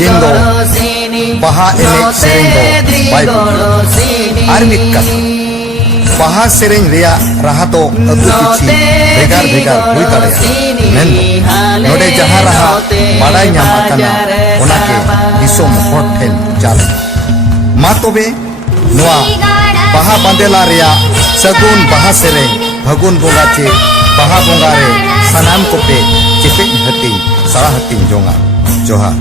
दिन दो बाहा एनेज सेरेंग दो बाय आर मित कथा बाहा सेरेंग रिया राहा तो अदु किछि भेगार भेगार हुई दाड़ेया मेनदो नोडे जहां राहा बाडाय ᱧᱟᱢ आकाना ओनाके दिसोम हर ठेन चाल मा तोबे नोआ बाहा बांदेला रिया सगुन बाहा सेरेंग फगुन बोंगा चे बाहा बोंगा रे सानाम कोपे चेपे हटिंग सारा हटिंग जोंगा जोहा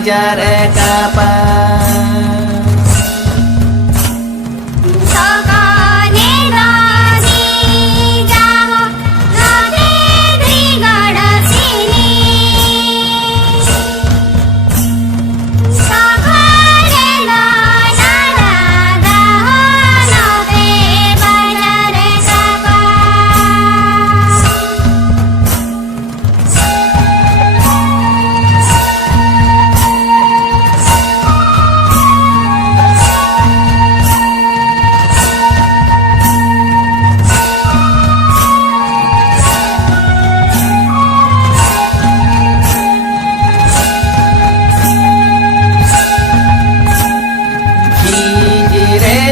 बाजार कापा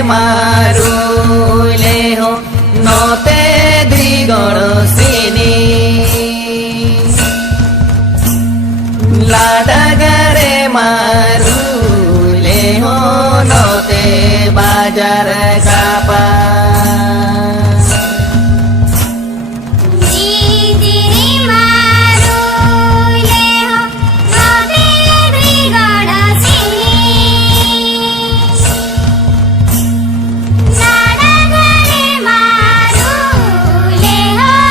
मारुले हो नोते द्रिगण सिनी लाडगरे मारुले हो नोते बाजार कापा